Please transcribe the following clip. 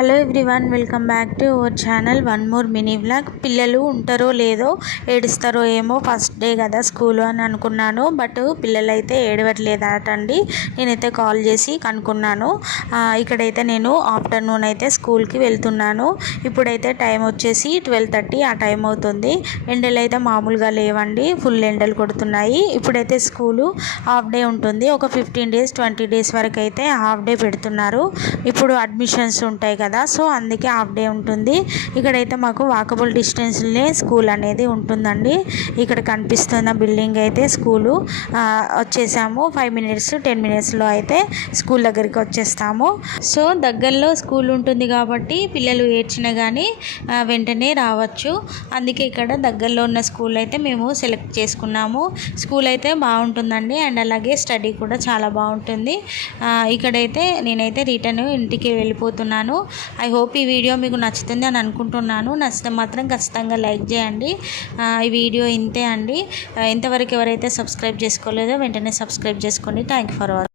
Hello everyone, welcome back to our channel. One more mini vlog. పిల్లలు ఉంటారో లేదో, ఏడుస్తారో ఏమో, ఫస్ట్ డే కదా స్కూల్ అని అనుకున్నాను. బట్ పిల్లలు అయితే ఏడవట్లేదటండి. నేనైతే కాల్ చేసి కనుక్కున్నాను. ఇక్కడైతే నేను ఆఫ్టర్నూన్ అయితే స్కూల్కి వెళ్తున్నాను. ఇప్పుడైతే టైం వచ్చేసి 12:30 ఆ టైం అవుతుంది. ఎండలు అయితే మామూలుగా లేవండి, ఫుల్ ఎండలు కొడుతున్నాయి. ఇప్పుడైతే స్కూలు హాఫ్ డే ఉంటుంది. ఒక 15 days 20 days వరకు అయితే హాఫ్ డే పెడుతున్నారు. ఇప్పుడు అడ్మిషన్స్ ఉంటాయి కదా, సో అందుకే హాఫ్ డే ఉంటుంది. ఇక్కడైతే మాకు వాకబుల్ డిస్టెన్స్లే స్కూల్ అనేది ఉంటుందండి. ఇక్కడ కనిపిస్తున్న బిల్డింగ్ అయితే స్కూలు. వచ్చేసాము. 5 minutes 10 minutesలో అయితే స్కూల్ దగ్గరికి వచ్చేస్తాము. సో దగ్గరలో స్కూల్ ఉంటుంది కాబట్టి పిల్లలు ఏడ్చినా కానీ వెంటనే రావచ్చు. అందుకే ఇక్కడ దగ్గరలో ఉన్న స్కూల్ అయితే మేము సెలెక్ట్ చేసుకున్నాము. స్కూల్ అయితే బాగుంటుందండి, అండ్ అలాగే స్టడీ కూడా చాలా బాగుంటుంది. ఇక్కడైతే నేనైతే రిటర్న్ ఇంటికి వెళ్ళిపోతున్నాను. ఐ హోప్ ఈ వీడియో మీకు నచ్చుతుంది అని అనుకుంటున్నాను. నచ్చితే మాత్రం ఖచ్చితంగా లైక్ చేయండి. ఈ వీడియో ఇంతే అండి. ఇంతవరకు ఎవరైతే సబ్స్క్రైబ్ చేసుకోలేదో వెంటనే సబ్స్క్రైబ్ చేసుకోండి. Thank you for watching.